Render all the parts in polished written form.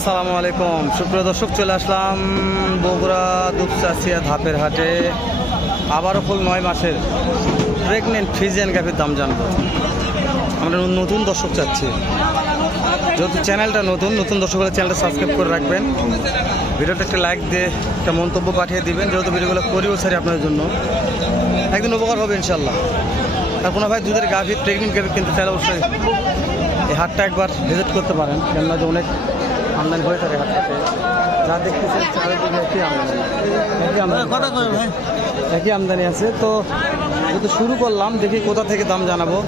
আসসালামু আলাইকুম সুপ্রিয় দর্শক, চলে আসলাম বগুড়া দুপচাচিয়া ধাপের হাটে। আবারও ফুল 9 মাসের প্রেগনেন্ট ফ্রিজিয়ান গাভীর দাম জানবো। আমরা নতুন দর্শক চাচ্ছি, যেহেতু চ্যানেলটা নতুন দর্শক হলে চ্যানেলটা সাবস্ক্রাইব করে রাখবেন, ভিডিওটা একটা লাইক দিয়ে একটা মন্তব্য পাঠিয়ে দিবেন। যেহেতু ভিডিওগুলো করিও ছাড়ি আপনাদের জন্য, একদিন উপকার হবে ইনশাল্লাহ। আর কোনো ভাই দুধের গাভী প্রেগনেন্ট গাভী কিনতে চাইলে অবশ্যই এই হাটটা একবার ভিজিট করতে পারেন, কেননা যে অনেক আমদানি হয়ে থাকে হাটটাতে। যা দেখতেছেন চারিদিকে একই আমদানি আছে। তো যেহেতু শুরু করলাম, দেখি কোথা থেকে দাম জানাবো।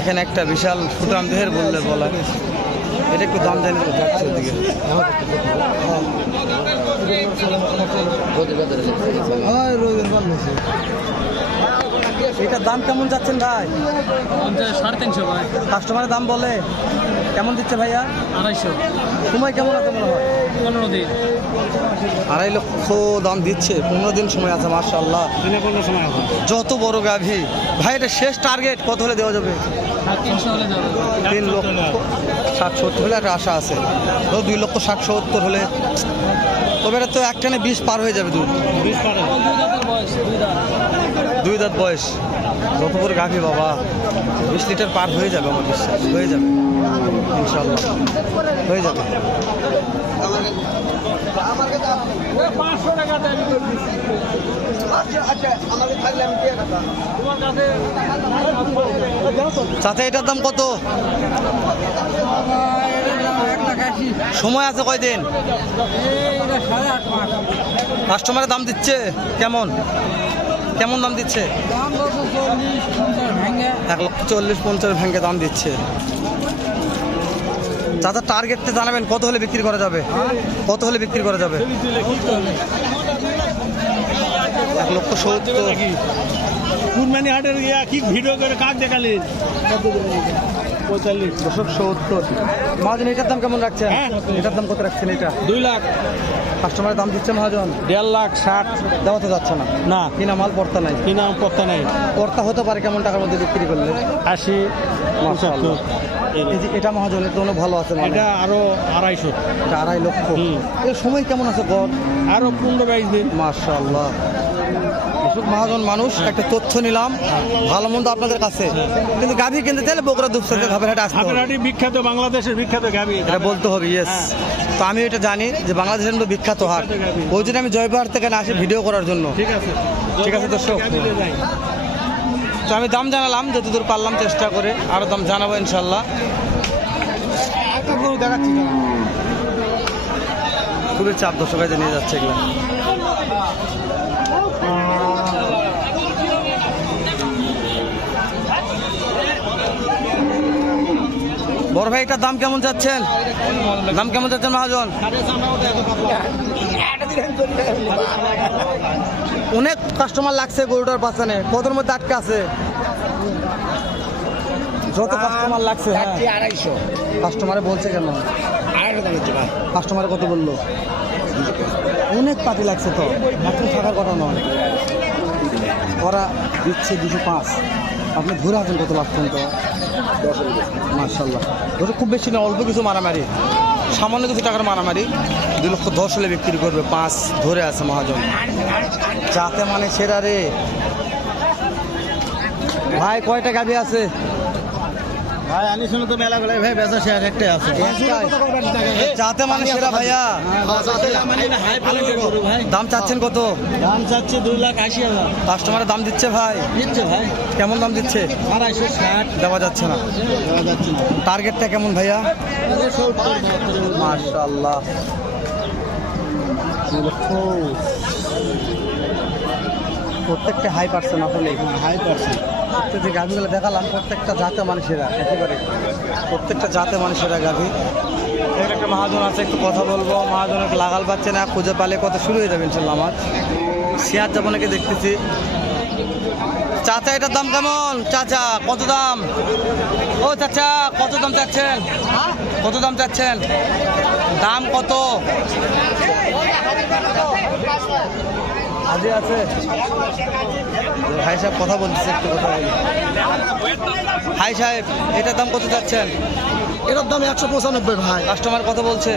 এখানে একটা বিশাল সুটাম দেহের বললে বলা, এটা একটু দাম জানি তো যাচ্ছে ওদিকে। এটার দাম কেমন যাচ্ছেন ভাই? 350 ভাই। কাস্টমারের দাম বলে কেমন দিচ্ছে ভাইয়া? 250। সময় কেমন আছে মনে হয়? 15 দিন। 2.5 লক্ষ দাম দিচ্ছে, 15 দিন সময় আছে। মাশাআল্লাহ, দিনে 15 সময় হবে। যত বড় গাভী ভাই, এটা শেষ টার্গেট কত হলে দেওয়া যাবে? 300 হলে যাবে। 3 লক্ষ 60-70 হলে একটা আশা আছে। তো 2 লক্ষ 60-70 হলে, তবে এটা তো একটানে 20 পার হয়ে যাবে। দুধ 20 পারে। 2 দাঁতের বয়স, 2 দাঁত বয়স। যত বড় গাভী বাবা, 20 লিটার পার হয়ে যাবে, আমার বিশ্বাস হয়ে যাবে ইনশাল্লাহ, হয়ে যাবে। 500 টাকা দাবি করছি। চাচা এটার দাম কত? সময় আছে কয়দিন? কাস্টমারের দাম দিচ্ছে কেমন কেমন দাম দিচ্ছে? 1,40,50 ভেঙে দাম দিচ্ছে। চাচা টার্গেটটা জানাবেন, কত হলে বিক্রি করা যাবে? কত হলে বিক্রি করা যাবে? 1,70,000। কুরবানি হাটের গিয়া কি ভিডিও করে কাক দেখালেন? 45। 70। মহাজন এটার দাম কেমন রাখছেন? এটার দাম কত রাখছেন? এটা 2 লাখ। কাস্টমারের দাম দিচ্ছে মহাজন? 1.5 লাখ 60। দেওয়া তো যাচ্ছে না। না, কিনা মাল পড়তা নাই। কিনা পড়তে নাই। পড়তা হতে পারে কেমন টাকার মধ্যে বিক্রি করলে? 80, 75। এটা মহাজনের তো অনেক ভালো আছে। এটা আরো 250। এটা 2.5 লক্ষ। এর সময় কেমন আছে গড়? আরো 15-22 দিন। মাশাআল্লাহ। মহাজন মানুষ, একটা তথ্য নিলাম, ভালো মন্দ আপনাদের কাছে। কিন্তু গাভী কিনতে চাইলে বগুড়া দুপচাচিয়া ধাপের হাটে আসতে হবে। বিখ্যাত, বাংলাদেশের বিখ্যাত গাভী, এটা বলতে হবে। ইয়েস, তো আমি এটা জানি যে বাংলাদেশের মধ্যে বিখ্যাত হাট, ওই জন্য আমি জয়পুরহাট থেকে আসি ভিডিও করার জন্য। ঠিক আছে, ঠিক আছে দর্শক, তো আমি দাম জানালাম যতদূর পারলাম, চেষ্টা করে আরো দাম জানাবো ইনশাল্লাহ। খুবই চাপ দর্শক নিয়ে যাচ্ছে এগুলো। বড় ভাই এটার দাম কেমন যাচ্ছেন? দাম কেমন যাচ্ছেন মহাজন? অনেক কাস্টমার লাগছে গরুটার পাশানে, কতর মধ্যে আটকে আছে? যত কাস্টমার লাগছে। 250। কাস্টমারে বলছে কেন? কাস্টমারে কত বললো? অনেক পাতি লাগছে, তো এখন থাকার কথা নয়। ওরা দিচ্ছে 205, আপনি ধরে আছেন কত লাগছেন? তো মাশাআল্লাহ, ধরো খুব বেশি না, অল্প কিছু মারামারি, সামান্য কিছু টাকার মারামারি। 2,10,000 হলে বিক্রি করবে। 5 ধরে আছে মহাজন। যাতে মানে সেরা রে ভাই। কয়টা গাভী আছে ভাই? আনি শুনে তো মেলা বেলায় ভাই বেচা শেয়ার একটাই আছে। যাতে মানে সেরা ভাইয়া। দাম চাচ্ছেন কত? দাম চাচ্ছে 2,80,000। কাস্টমারের দাম দিচ্ছে ভাই? দিচ্ছে ভাই। কেমন দাম দিচ্ছে? 260। দেওয়া যাচ্ছে না। টার্গেটটা কেমন ভাইয়া? 70। মাশাআল্লাহ, প্রত্যেকটা হাই পার্সেন্ট। আসলে হাই পার্সেন্ট। যে গাভীগুলো দেখালাম প্রত্যেকটা জাতে মানুষেরা, একেবারে প্রত্যেকটা জাতে মানুষেরা গাভী। এর একটা মহাজন আছে, একটু কথা বলবো। মহাজনের লাগাল পাচ্ছে না, খুঁজে পালে কত শুরু হয়ে যাবে ইনশাল্লাহ। আমার সিয়ার যাপনকে দেখতেছি। চাচা এটার দাম কেমন? চাচা কত দাম? ও চাচা কত দাম চাচ্ছেন? কত দাম চাচ্ছেন? দাম কত? আজে আছে ভাই সাহেব, কথা বলতেছে, একটু কথা বলি। ভাই সাহেব এটার দাম কত চাচ্ছেন? এটার দাম 195 ভাই। কাস্টমার কত বলছে?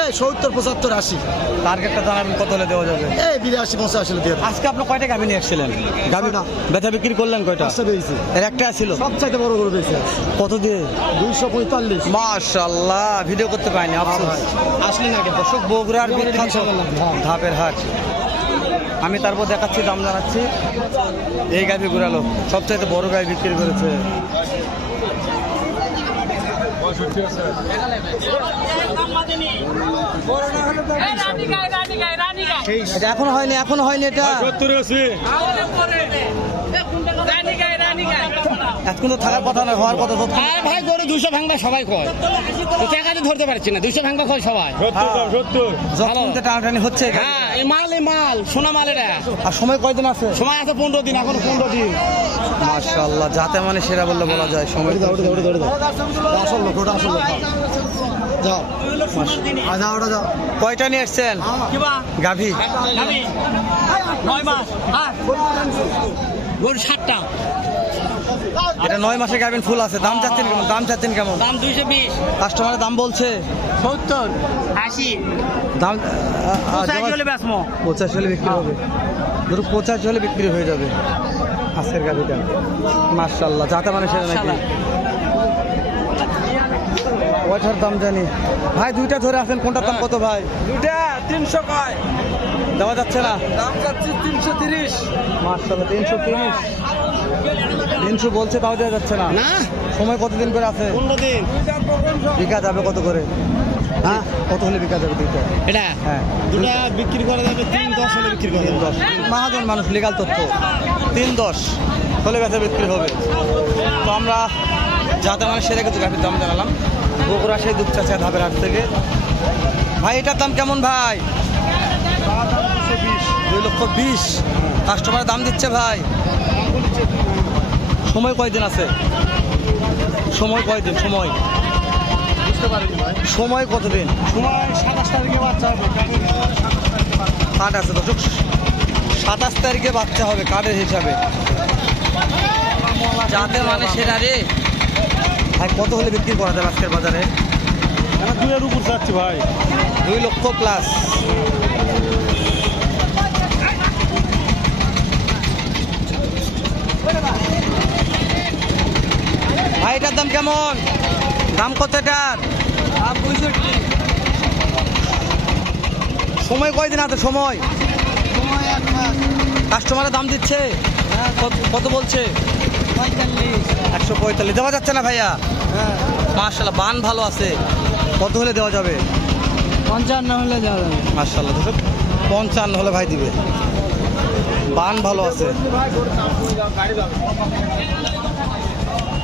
এই 70, 75, 80। টার্গেটটা জানাবেন কত হলে দেওয়া যাবে? এই 82, 85 দিয়ে দাও। আজকে আপনি কয়টা গাভী নিয়ে এসেছিলেন? গাভী ছয়টা। ব্যথা বিক্রি করলেন কয়টা? পাঁচটা পেয়েছি। এর একটা ছিল। সবচাইতে বড় গরু পেয়েছি। কত দিয়ে? 245। মাশাআল্লাহ, ভিডিও করতে পারিনি, আফসোস। আসলি না কেন? দর্শক, বগুড়ার বিখ্যাত ধাপের হাট। আমি তারপর দেখাচ্ছি, দাম জানাচ্ছি। এই গাভী ঘুরালো, সবচাইতে বড় গাভী বিক্রি করেছে। এটা এখনো হয়নি, এখনো হয়নি। এটা এখন তো থাকার কথা নয়, হওয়ার কথা তো। আর ভাই গরু 200 ভাঙবা সবাই কয়, তো টাকাতে ধরতে পারছি না, 200 ভাঙবা কয় সবাই। যখন টানাটানি হচ্ছে। হ্যাঁ, এই মাল সোনা মাল এটা। আর সময় কয়দিন আছে? সময় আছে 15 দিন, এখন 15 দিন। মাশাআল্লাহ, যাতে মানে সেরা বললে বলা যায়। সময় আসল লোক, ওটা আসল লোক। যাও যাও, ওটা যাও। কয়টা নিয়ে এসছেন গাভী? 9 মাস। হ্যাঁ, গরু 7টা। এটা 9 মাসে গাভীর ফুল আছে। দাম চাচ্ছেন কেমন? দাম চাচ্ছেন কেমন? দাম 220, কাস্টমারের দাম বলছে 70, 80। দাম 85 হলে বেচমো। 85 হলে বিক্রি হবে। ধরুন 85 হলে বিক্রি হয়ে যাবে আজকের গাভীটা। মাশাআল্লাহ, যাতে মানে সেরা নাকি। ওইটার দাম জানি ভাই। দুইটা ধরে আসেন, কোনটার দাম কত ভাই? দুটা 300 কয়। দেওয়া যাচ্ছে না? দাম যাচ্ছে 330। মাশাআল্লাহ, 330। 300 বলছে, তাও দেওয়া যাচ্ছে না। না, সময় কতদিন করে আছে? 15 দিন। বিকা যাবে কত করে? হ্যাঁ, কত হলে বিকা যাবে দুইটা? এটা হ্যাঁ, দুটা বিক্রি করা যাবে 310 হলে বিক্রি করা যাবে। 310। মহাজন মানুষ, লিগাল তথ্য। 310 হলে বেচা বিক্রি হবে। তো আমরা যাতে মানে সেরা কিছু গাভীর দাম জানালাম। বগুড়া সেই দুপচাচিয়া ধাপের হাট থেকে। ভাই এটার দাম কেমন ভাই? 2,20,000। কাস্টমারের দাম দিচ্ছে ভাই। সময় কয়দিন আছে? সময় কয়দিন? সময় বুঝতে পারিনি ভাই। সময় কতদিন? সময় 27 তারিখে বাচ্চা হবে। কার্ড আছে দর্শক, 27 তারিখে বাচ্চা হবে কার্ডের হিসাবে। যাতে মানে সেরা রে ভাই। কত হলে বিক্রি করা যাবে আজকের বাজারে? 2 এর উপর যাচ্ছে ভাই। 2 লক্ষ প্লাস। ভাই এটার দাম কেমন? দাম কত এটার? সময় কয়দিন আছে? সময় কাস্টমারের দাম দিচ্ছে কত বলছে? 145। দেওয়া যাচ্ছে না ভাইয়া? মাশাআল্লাহ, বান ভালো আছে। কত হলে দেওয়া যাবে? 55 হলে যাবে। মাশাআল্লাহ দর্শক, 55 হলে ভাই দিবে। বান ভালো আছে।